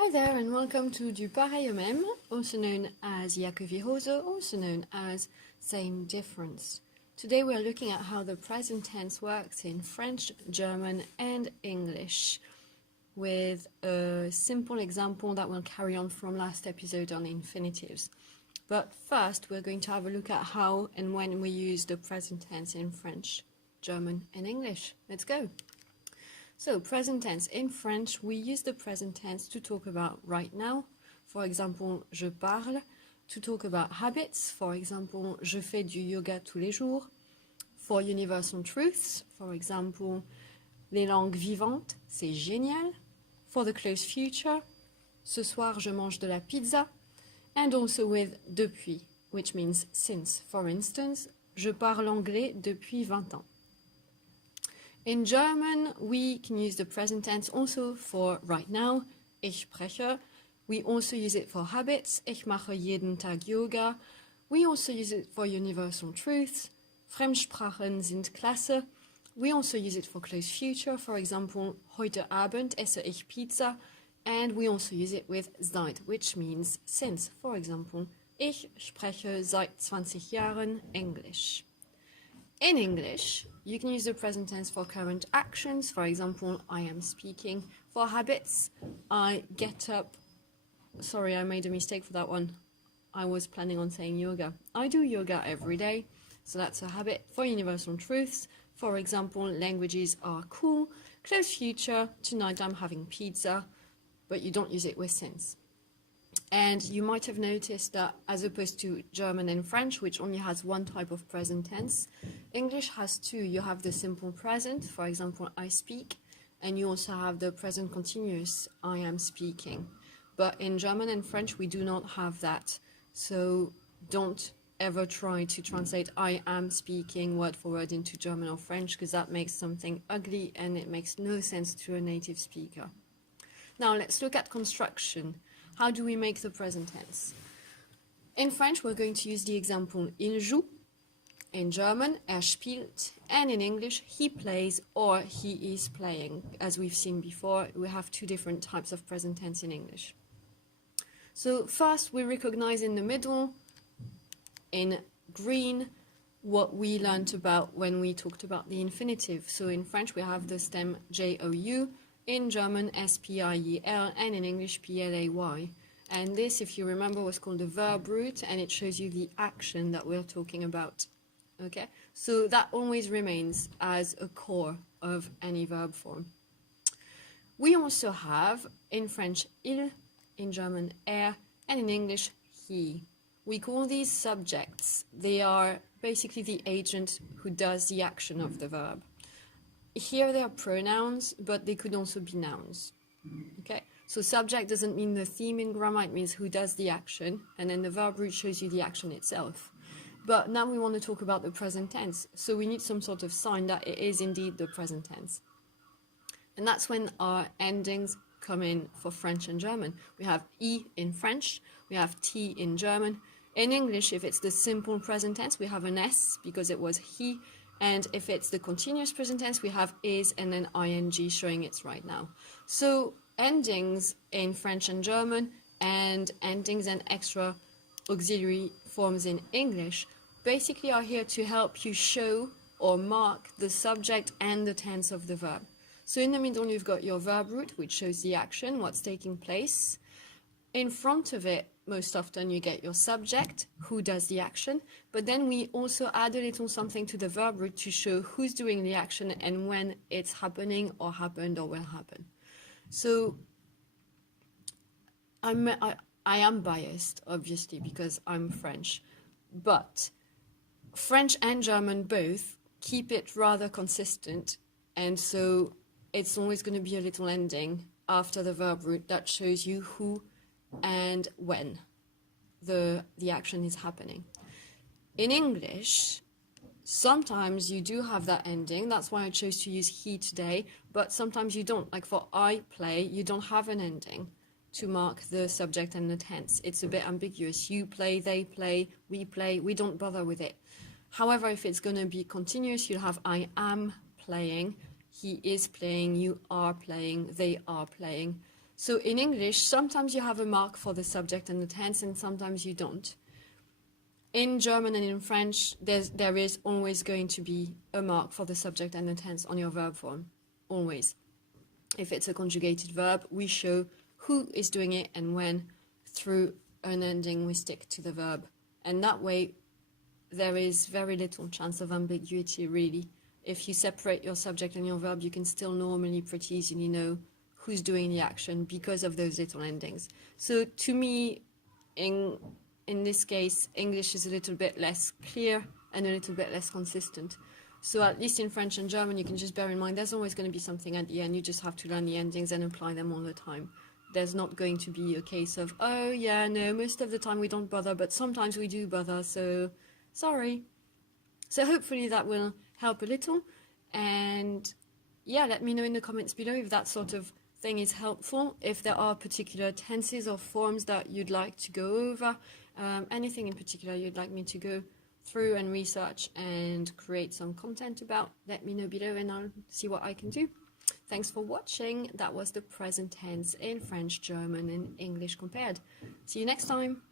Hi there and welcome to Du pareil au même, also known as Ja que wie Hose, also known as same difference. Today we're looking at how the present tense works in French, German and English with a simple example that will carry on from last episode on infinitives. But first we're going to have a look at how and when we use the present tense in French, German and English. Let's go! So, present tense. In French, we use the present tense to talk about right now. For example, je parle. To talk about habits. For example, je fais du yoga tous les jours. For universal truths. For example, les langues vivantes, c'est génial. For the close future, ce soir je mange de la pizza. And also with depuis, which means since. For instance, je parle anglais depuis 20 ans. In German, we can use the present tense also for right now, ich spreche. We also use it for habits, ich mache jeden Tag Yoga. We also use it for universal truths, Fremdsprachen sind klasse. We also use it for close future, for example, heute Abend esse ich Pizza. And we also use it with seit, which means since. For example, ich spreche seit 20 Jahren Englisch. In English, you can use the present tense for current actions. For example, I am speaking. For habits, I get up. Sorry, I made a mistake for that one. I was planning on saying yoga. I do yoga every day, so that's a habit. For universal truths, for example, languages are cool. Close future, tonight I'm having pizza, but you don't use it with since. And you might have noticed that as opposed to German and French, which only has one type of present tense, English has two. You have the simple present, for example, I speak, and you also have the present continuous, I am speaking. But in German and French, we do not have that. So don't ever try to translate I am speaking word for word into German or French, because that makes something ugly and it makes no sense to a native speaker. Now let's look at construction. How do we make the present tense? In French, we're going to use the example il joue. In German, spielt. And in English, he plays or he is playing. As we've seen before, we have two different types of present tense in English. So first, we recognize in the middle, in green, what we learned about when we talked about the infinitive. So in French, we have the stem J-O-U. In German, S-P-I-E-L, and in English, P-L-A-Y. And this, if you remember, was called the verb root, and it shows you the action that we're talking about. Okay? So that always remains as a core of any verb form. We also have, in French, il, in German, er, and in English, he. We call these subjects. They are basically the agent who does the action of the verb. Here they are pronouns, but they could also be nouns. Okay, so subject doesn't mean the theme in grammar, it means who does the action, and then the verb root shows you the action itself. But now we want to talk about the present tense, so we need some sort of sign that it is indeed the present tense. And that's when our endings come in for French and German. We have E in French, we have T in German. In English, if it's the simple present tense, we have an S because it was he. And if it's the continuous present tense, we have is and then ing showing it's right now. So endings in French and German and endings and extra auxiliary forms in English basically are here to help you show or mark the subject and the tense of the verb. So in the middle, you've got your verb root, which shows the action, what's taking place. In front of it, most often you get your subject, who does the action, but then we also add a little something to the verb root to show who's doing the action and when it's happening or happened or will happen. So I am biased, obviously, because I'm French, but French and German both keep it rather consistent, and so it's always going to be a little ending after the verb root that shows you who and when the action is happening. In English, sometimes you do have that ending. That's why I chose to use he today, but sometimes you don't. Like for I play, you don't have an ending to mark the subject and the tense. It's a bit ambiguous. You play, they play, we don't bother with it. However, if it's going to be continuous, you'll have I am playing, he is playing, you are playing, they are playing. So in English, sometimes you have a mark for the subject and the tense, and sometimes you don't. In German and in French, there is always going to be a mark for the subject and the tense on your verb form. Always. If it's a conjugated verb, we show who is doing it and when through an ending we stick to the verb. And that way, there is very little chance of ambiguity, really. If you separate your subject and your verb, you can still normally pretty easily know who's doing the action because of those little endings. So to me, in this case, English is a little bit less clear and a little bit less consistent. So at least in French and German, you can just bear in mind there's always going to be something at the end. You just have to learn the endings and apply them all the time. There's not going to be a case of, oh yeah, no, most of the time we don't bother, but sometimes we do bother, so sorry. So hopefully that will help a little. And yeah, let me know in the comments below if that sort of thing is helpful, if there are particular tenses or forms that you'd like to go over, anything in particular you'd like me to go through and research and create some content about, let me know below and I'll see what I can do. Thanks for watching. That was the present tense in French, German and English compared. See you next time.